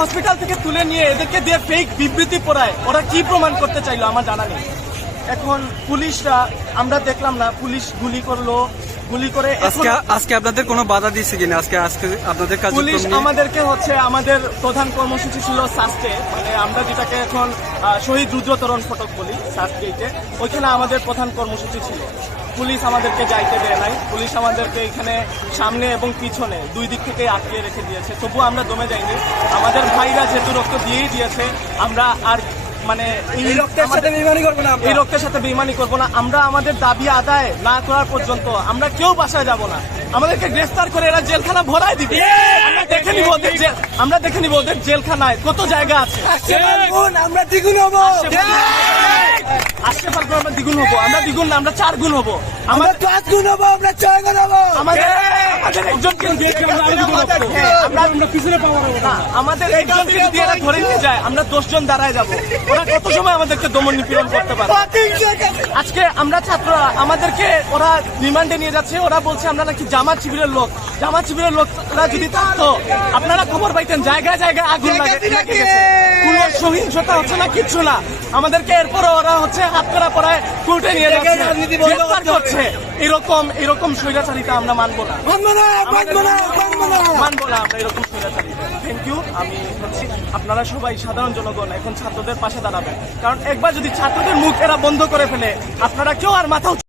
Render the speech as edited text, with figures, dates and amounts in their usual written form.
Hospital থেকে তুলে নিয়ে এদেরকে দিয়ে ফেক বিবৃতি পড়ায়, ওরা কি প্রমাণ করতে চাইলো আমার জানা নেই। এখন পুলিশরা আমরা দেখলাম না, পুলিশ গুলি করলো, গুলি করে আজকে আপনাদের কোনো বাধা দিচ্ছে কিনা? আজকে আপনাদের কাছে পুলিশ আমাদেরকে আমাদের প্রধান কর্মসূচি ছিল সাস্টে, মানে আমরা যেটাকে এখন শহীদ রুদ্রতরণ ফটক বলি, সাস্ট গেটে, ওইখানে আমাদের প্রধান কর্মসূচি ছিল। পুলিশ আমাদেরকে যাইতে দেয় নাই, পুলিশ আমাদেরকে এখানে সামনে এবং পিছনে দুই দিক থেকে আটকে রেখে দিয়েছে। তবুও আমরা দমে যাইনি। আমাদের ভাইরা যেহেতু রক্ত দিয়েই দিয়েছে, আমরা আর মানে এই রক্তের সাথে বেইমানি করবো না। আমরা আমাদের দাবি আদায় না করার পর্যন্ত আমরা কেউ বাসায় যাব না। আমাদেরকে গ্রেফতার করে এরা জেলখানা ভরাই দিবে। আমরা দেখে নিব ওদের জেলখানায় কত জায়গা আছে। আমরা দ্বিগুণ হবো, আসছে ফালগুন আমরা দ্বিগুণ হবো, আমরা দ্বিগুণ না, আমরা 4 গুণ হবো, আমরা 5 গুণ হবো, আমরা 6 গুণ হবো। আমাদের একজনকে যদি এরা ধরে নিয়ে যায়, আমরা 10 জন দাঁড়ায় যাবো। ওরা কত সময় আমাদেরকে দমন নিপীড়ন করতে পারে। আজকে আমরা ছাত্ররা, আমাদেরকে ওরা রিমান্ডে নিয়ে যাচ্ছে। ওরা বলছে আমরা নাকি জামাত শিবিরের লোক। জামাত শিবিরের লোকরা যদি থাকতো আপনারা খবর পাইতেন, জায়গায় জায়গায় আগুন লাগে, কোনো সহিংসতা হচ্ছে না, কিচ্ছু না। আমাদেরকে এরপরে ওরা হাত করা পড়ায় কোর্টে নিয়ে যাচ্ছে, গ্রেফতার করছে। এরকম স্বৈরাচারিতা আমরা মানবো না, আমরা এরকম স্বৈরাচারিতা। Thank you. আমি আপনারা সবাই সাধারণ জনগণ এখন ছাত্রদের পাশে দাঁড়াবেন, কারণ একবার যদি ছাত্রদের মুখ এরা বন্ধ করে ফেলে, আপনারা কেউ আর মাথা